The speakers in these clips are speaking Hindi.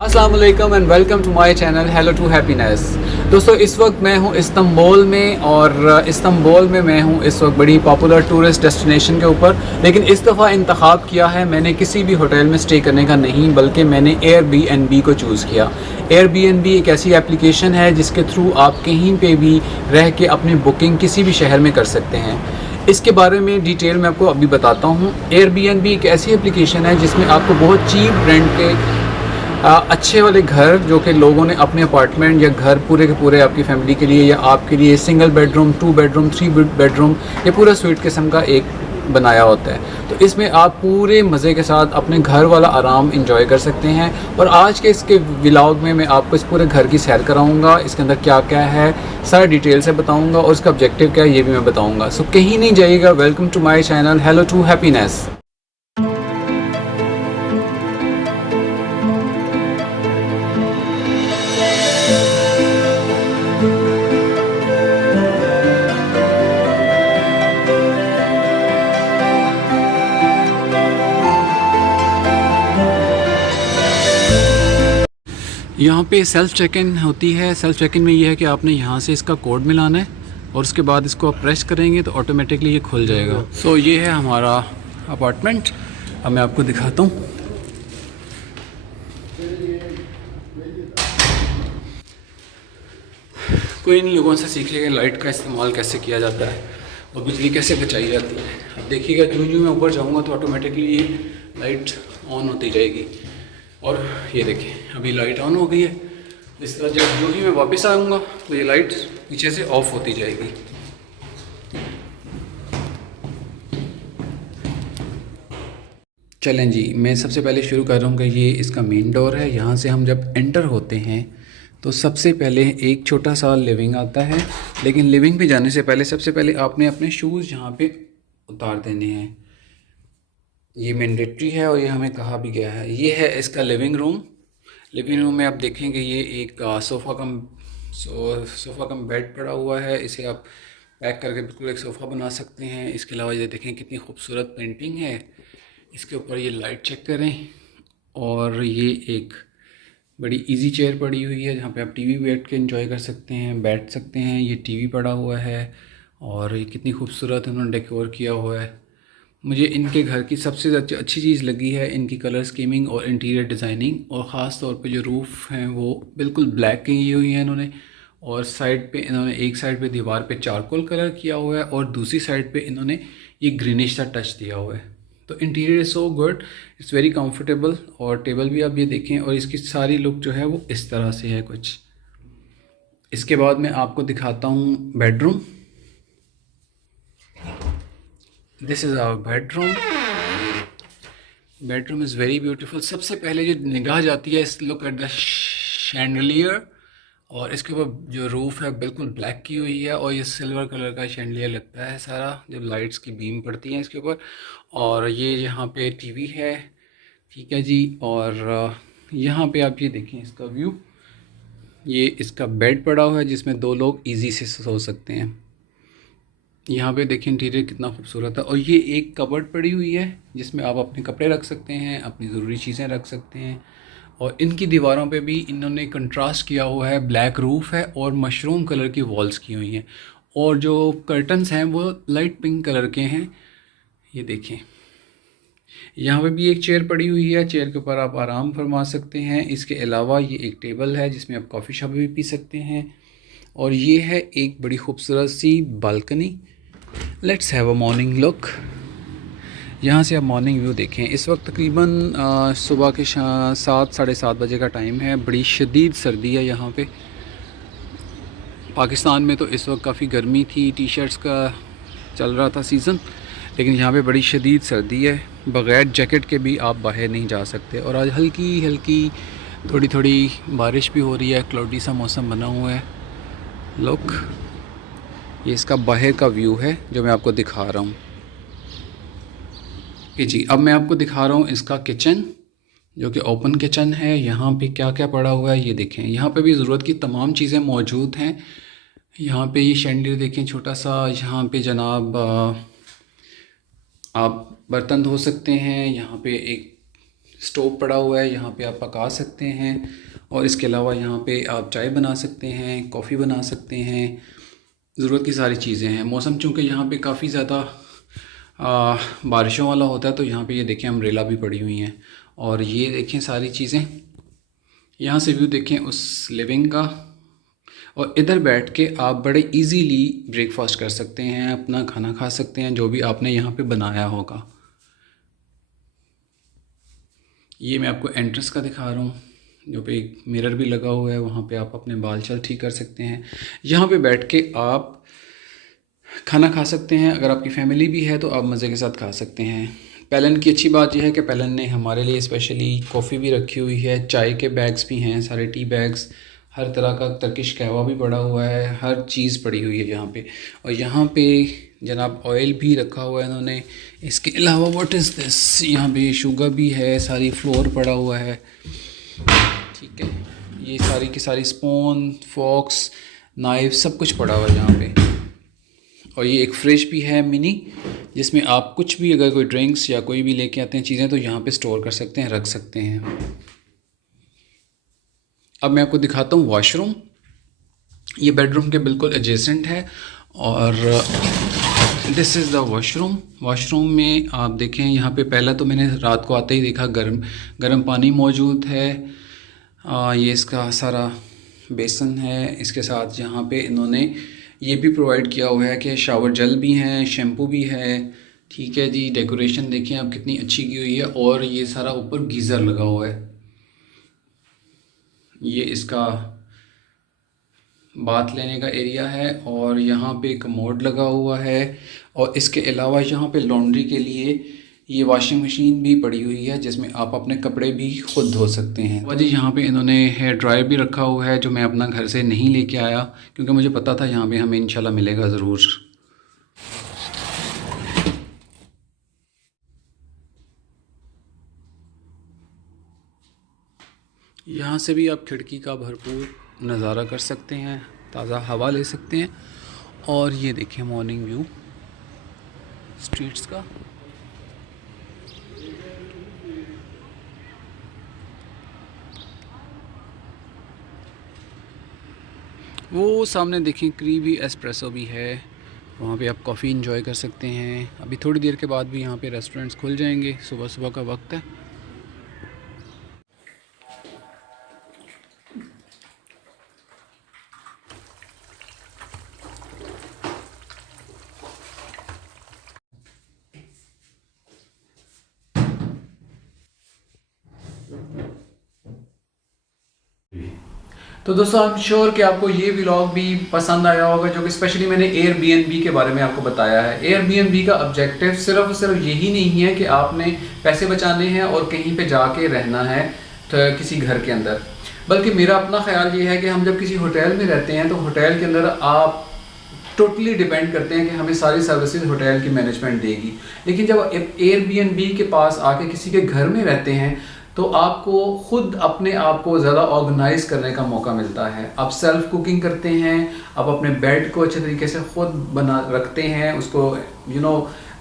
अस्सलाम वालेकुम and welcome to my channel hello to happiness. दोस्तों, इस वक्त मैं हूँ इस्तांबुल में और इस्तांबुल में मैं हूँ इस वक्त बड़ी पॉपुलर टूरिस्ट डेस्टिनेशन के ऊपर। लेकिन इस दफ़ा इंतखाब किया है मैंने किसी भी होटल में स्टे करने का नहीं, बल्कि मैंने एयरबीएनबी को चूज़ किया। एयरबीएनबी एक ऐसी एप्लीकेशन है जिसके थ्रू आप कहीं पे भी रह के अपनी बुकिंग किसी भी शहर में कर सकते हैं। इसके बारे में डिटेल मैं आपको अभी बताता हूँ। एयरबीएनबी एक ऐसी एप्लीकेशन है जिसमें आपको बहुत चीप रेंट के अच्छे वाले घर, जो कि लोगों ने अपने अपार्टमेंट या घर पूरे के पूरे आपकी फैमिली के लिए या आपके लिए सिंगल बेडरूम, 2 बेडरूम, 3 बेडरूम या पूरा स्वीट किस्म का एक बनाया होता है। तो इसमें आप पूरे मज़े के साथ अपने घर वाला आराम इंजॉय कर सकते हैं। और आज के इसके व्लॉग में मैं आपको इस पूरे घर की सैर कराऊंगा, इसके अंदर क्या क्या है सारा डिटेल से बताऊंगा और इसका ऑब्जेक्टिव क्या है ये भी मैं बताऊंगा। सो कहीं नहीं जाइएगा। Welcome to my channel hello to happiness. यहाँ पे सेल्फ़ चेक इन होती है। सेल्फ़ चेक इन में ये है कि आपने यहाँ से इसका कोड मिलाना है और उसके बाद इसको आप प्रेस करेंगे तो ऑटोमेटिकली ये खुल जाएगा। सो ये है हमारा अपार्टमेंट। अब मैं आपको दिखाता हूँ। कोई इन लोगों से सीख लेगा लाइट का इस्तेमाल कैसे किया जाता है और बिजली कैसे बचाई जाती है। अब देखिएगा, जो मैं ऊपर जाऊँगा तो ऑटोमेटिकली ये लाइट ऑन होती जाएगी। और ये देखिए, अभी लाइट ऑन हो गई है। इस तरह जब जो ही मैं वापस आऊँगा तो ये लाइट पीछे से ऑफ होती जाएगी। चलें जी, मैं सबसे पहले शुरू कर रहा हूँ कि ये इसका मेन डोर है। यहाँ से हम जब एंटर होते हैं तो सबसे पहले एक छोटा सा लिविंग आता है। लेकिन लिविंग पे जाने से पहले सबसे पहले आपने अपने शूज़ यहाँ पे उतार देने हैं। ये मैंडेटरी है और ये हमें कहा भी गया है। ये है इसका लिविंग रूम। लिविंग रूम में आप देखेंगे ये एक सोफ़ा कम बेड पड़ा हुआ है। इसे आप पैक करके बिल्कुल एक सोफ़ा बना सकते हैं। इसके अलावा ये देखें कितनी खूबसूरत पेंटिंग है इसके ऊपर। ये लाइट चेक करें। और ये एक बड़ी इजी चेयर पड़ी हुई है जहाँ पे आप टीवी बैठ के एंजॉय कर सकते हैं, बैठ सकते हैं। ये टीवी पड़ा हुआ है और ये कितनी खूबसूरत उन्होंने डेकोर किया हुआ है। मुझे इनके घर की सबसे अच्छी चीज़ लगी है इनकी कलर स्कीमिंग और इंटीरियर डिज़ाइनिंग। और ख़ास तौर पे जो रूफ़ हैं वो बिल्कुल ब्लैक की हुई हैं इन्होंने। और साइड पे इन्होंने एक साइड पे दीवार पे चारकोल कलर किया हुआ है और दूसरी साइड पे इन्होंने ये ग्रीनिश सा टच दिया हुआ है। तो interior so good, it's very comfortable. और टेबल भी आप ये देखें और इसकी सारी लुक जो है वो इस तरह से है कुछ। इसके बाद मैं आपको दिखाता हूँ bedroom. This is our bedroom. Bedroom is very beautiful. सबसे पहले जो निगाह जाती है, इस लुक एट द शैंडलियर। और इसके ऊपर जो रूफ़ है बिल्कुल ब्लैक की हुई है और ये सिल्वर कलर का शैंडलियर लगता है सारा जब लाइट्स की बीम पड़ती हैं इसके ऊपर। और ये यहाँ पे टीवी है, ठीक है जी। और यहाँ पे आप ये देखें इसका व्यू। ये इसका बेड पड़ा हुआ है जिसमें 2 लोग इजी से सो सकते हैं। यहाँ पे देखिए इंटीरियर कितना खूबसूरत है। और ये एक कबर्ड पड़ी हुई है जिसमें आप अपने कपड़े रख सकते हैं, अपनी ज़रूरी चीज़ें रख सकते हैं। और इनकी दीवारों पे भी इन्होंने कंट्रास्ट किया हुआ है। ब्लैक रूफ़ है और मशरूम कलर की वॉल्स की हुई हैं। और जो कर्टन्स हैं वो लाइट पिंक कलर के हैं। ये देखें, यहाँ पे भी एक चेयर पड़ी हुई है। चेयर के ऊपर आप आराम फरमा सकते हैं। इसके अलावा ये एक टेबल है जिसमें आप कॉफ़ी शॉप भी पी सकते हैं। और ये है एक बड़ी खूबसूरत सी balcony. Let's have a morning look. यहाँ से आप मॉर्निंग व्यू देखें। इस वक्त तकरीबन सुबह के 7 साढ़े 7 बजे का टाइम है। बड़ी शदीद सर्दी है यहाँ पे। पाकिस्तान में तो इस वक्त काफ़ी गर्मी थी, टी शर्ट्स का चल रहा था सीज़न। लेकिन यहाँ पे बड़ी शदीद सर्दी है, बग़ैर जैकेट के भी आप बाहर नहीं जा सकते। और आज हल्की हल्की थोड़ी थोड़ी बारिश भी हो रही है, क्लाउडी सा मौसम बना हुआ है। लुक, ये इसका बाहर का व्यू है जो मैं आपको दिखा रहा हूँ कि जी। अब मैं आपको दिखा रहा हूँ इसका किचन, जो कि ओपन किचन है। यहाँ पे क्या क्या पड़ा हुआ है ये देखें। यहाँ पे भी ज़रूरत की तमाम चीज़ें मौजूद हैं। यहाँ पे ये शैंडलियर देखें छोटा सा। यहाँ पे जनाब आप बर्तन धो सकते हैं। यहाँ पे एक स्टोव पड़ा हुआ है, यहाँ पे आप पका सकते हैं। और इसके अलावा यहाँ पे आप चाय बना सकते हैं, कॉफ़ी बना सकते हैं, ज़रूरत की सारी चीज़ें हैं। मौसम चूँकि यहाँ पे काफ़ी ज़्यादा बारिशों वाला होता है, तो यहाँ पे ये देखें अम्ब्रेला भी पड़ी हुई हैं। और ये देखें सारी चीज़ें, यहाँ से व्यू देखें उस लिविंग का। और इधर बैठ के आप बड़े इजीली ब्रेकफास्ट कर सकते हैं, अपना खाना खा सकते हैं जो भी आपने यहाँ पे बनाया होगा। ये मैं आपको एंट्रेंस का दिखा रहा हूँ, जो पे एक मिरर भी लगा हुआ है, वहाँ पे आप अपने बाल चाल ठीक कर सकते हैं। यहाँ पे बैठ के आप खाना खा सकते हैं। अगर आपकी फैमिली भी है तो आप मज़े के साथ खा सकते हैं। पेलन की अच्छी बात यह है कि पेलन ने हमारे लिए स्पेशली कॉफ़ी भी रखी हुई है, चाय के बैग्स भी हैं, सारे टी बैग्स, हर तरह का टर्किश कहवा भी पड़ा हुआ है, हर चीज़ पड़ी हुई है यहाँ पे। और यहाँ पे जनाब ऑयल भी रखा हुआ है इन्होंने। इसके अलावा व्हाट इज़ दिस, यहाँ पे शुगर भी है, सारी फ्लोर पड़ा हुआ है, ठीक है। ये सारी की सारी स्पून, फॉक्स, नाइफ सब कुछ पड़ा हुआ है यहाँ पे। और ये एक फ्रिज भी है मिनी, जिसमें आप कुछ भी, अगर कोई ड्रिंक्स या कोई भी लेके आते हैं चीज़ें, तो यहाँ पे स्टोर कर सकते हैं, रख सकते हैं। अब मैं आपको दिखाता हूँ वॉशरूम। ये बेडरूम के बिल्कुल एडजेसेंट है। और this is the washroom. Washroom में आप देखें, यहाँ पे पहला तो मैंने रात को आते ही देखा गर्म पानी मौजूद है। ये इसका सारा बेसन है। इसके साथ यहाँ पे इन्होंने ये भी प्रोवाइड किया हुआ है कि शावर जेल भी हैं, शैम्पू भी है, ठीक है जी। डेकोरेशन देखें आप कितनी अच्छी की हुई है। और ये सारा ऊपर गीज़र लगा हुआ है। ये इसका बाथ लेने का एरिया है। और यहाँ पे कमोड लगा हुआ है। और इसके अलावा यहाँ पे लॉन्ड्री के लिए ये वॉशिंग मशीन भी पड़ी हुई है, जिसमें आप अपने कपड़े भी खुद धो सकते हैं। वजह यहाँ पे इन्होंने हेयर ड्रायर भी रखा हुआ है, जो मैं अपना घर से नहीं लेके आया, क्योंकि मुझे पता था यहाँ पे हमें इंशाल्लाह मिलेगा ज़रूर। यहाँ से भी आप खिड़की का भरपूर नज़ारा कर सकते हैं, ताज़ा हवा ले सकते हैं। और ये देखिए मॉर्निंग व्यू स्ट्रीट्स का। वो सामने देखें क्रीबी एस्प्रेसो भी है, वहाँ पे आप कॉफ़ी इंजॉय कर सकते हैं। अभी थोड़ी देर के बाद भी यहाँ पे रेस्टोरेंट्स खुल जाएंगे, सुबह सुबह का वक्त है। तो दोस्तों आई एम श्योर कि आपको ये व्लॉग भी पसंद आया होगा, जो कि स्पेशली मैंने एयरबीएनबी के बारे में आपको बताया है। एयरबीएनबी का ऑब्जेक्टिव सिर्फ और सिर्फ यही नहीं है कि आपने पैसे बचाने हैं और कहीं पे जाके रहना है तो किसी घर के अंदर, बल्कि मेरा अपना ख्याल ये है कि हम जब किसी होटल में रहते हैं तो होटल के अंदर आप टोटली डिपेंड करते हैं कि हमें सारी सर्विसेज होटल की मैनेजमेंट देगी। लेकिन जब एयरबीएनबी के पास आके किसी के घर में रहते हैं तो आपको खुद अपने आप को ज़्यादा ऑर्गेनाइज करने का मौका मिलता है। आप सेल्फ कुकिंग करते हैं, आप अपने बेड को अच्छे तरीके से खुद बना रखते हैं, उसको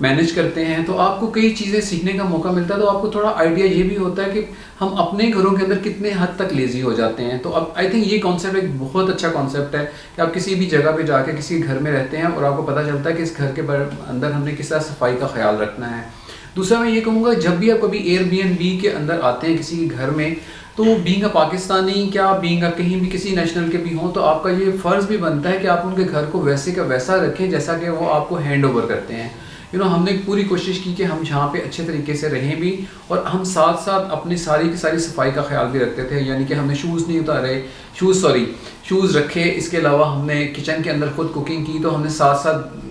मैनेज करते हैं, तो आपको कई चीज़ें सीखने का मौका मिलता है। तो आपको थोड़ा आइडिया ये भी होता है कि हम अपने घरों के अंदर कितने हद तक लेज़ी हो जाते हैं। तो अब आई थिंक ये कॉन्सेप्ट एक बहुत अच्छा कॉन्सेप्ट है कि आप किसी भी जगह पे जाके किसी घर में रहते हैं और आपको पता चलता है कि इस घर के अंदर हमने किस तरह सफाई का ख्याल रखना है। दूसरा मैं ये कहूँगा, जब भी आप कभी एयरबीएनबी के अंदर आते हैं किसी के घर में, तो बीइंग अ पाकिस्तानी, क्या बीइंग अ कहीं भी किसी नेशनल के भी हों, तो आपका ये फ़र्ज़ भी बनता है कि आप उनके घर को वैसे का वैसा रखें जैसा कि वो आपको हैंड ओवर करते हैं। हमने पूरी कोशिश की कि हम यहाँ पे अच्छे तरीके से रहें भी, और हम साथ साथ अपनी सारी की सारी सफाई का ख्याल भी रखते थे। यानी कि हमने शूज़ नहीं उतारे, शूज़ रखे। इसके अलावा हमने किचन के अंदर खुद कुकिंग की, तो हमने साथ साथ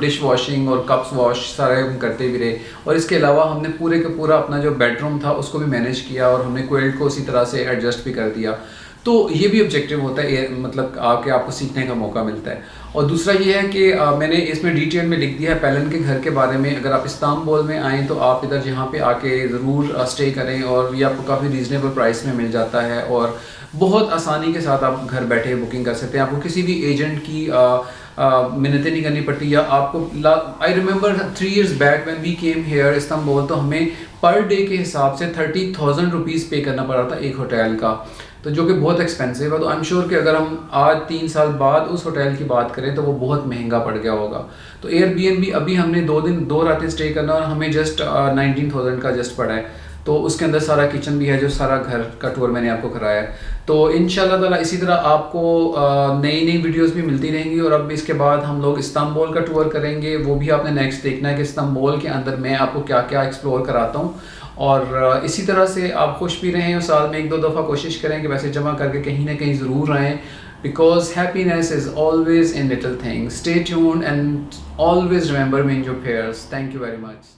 डिश वॉशिंग और कप्स वॉश सारे हम करते भी रहे। और इसके अलावा हमने पूरे का पूरा अपना जो बेडरूम था उसको भी मैनेज किया, और हमने क्विल्ट को उसी तरह से एडजस्ट भी कर दिया। तो ये भी ऑब्जेक्टिव होता है, मतलब आपको सीखने का मौका मिलता है। और दूसरा ये है कि मैंने इसमें डिटेल में लिख दिया है पेलन के घर के बारे में। अगर आप इस्तांबुल में आएँ तो आप इधर यहाँ पे आके ज़रूर स्टे करें, और ये आपको काफ़ी रीज़नेबल प्राइस में मिल जाता है, और बहुत आसानी के साथ आप घर बैठे बुकिंग कर सकते हैं। आपको किसी भी एजेंट की मिन्नतें नहीं करनी पड़ती, या आपको I remember 3 years back when we came here Istanbul, तो हमें पर डे के हिसाब से 30,000 रुपीज़ पे करना पड़ा था एक होटल का, तो जो कि बहुत एक्सपेंसिव है। तो आई एम श्योर कि अगर हम आज 3 साल बाद उस होटल की बात करें तो वो बहुत महंगा पड़ गया होगा। तो एयरबीएनबी अभी हमने 2 दिन 2 रातें स्टे करना, और हमें जस्ट 19,000 का जस्ट पड़ा है। तो उसके अंदर सारा किचन भी है, जो सारा घर का टूर मैंने आपको कराया है। तो इंशाल्लाह ताला इसी तरह आपको नई नई वीडियोस भी मिलती रहेंगी, और अब इसके बाद हम लोग इस्तांबुल का टूर करेंगे, वो भी आपने नेक्स्ट देखना है कि इस्तांबुल के अंदर मैं आपको क्या क्या एक्सप्लोर कराता हूँ। और इसी तरह से आप खुश भी रहें, और साल में 1-2 दफ़ा कोशिश करें कि वैसे जमा करके कहीं ना कहीं ज़रूर आएँ, because happiness is always in little things. Stay tuned and always remember me in your prayers. Thank you very much.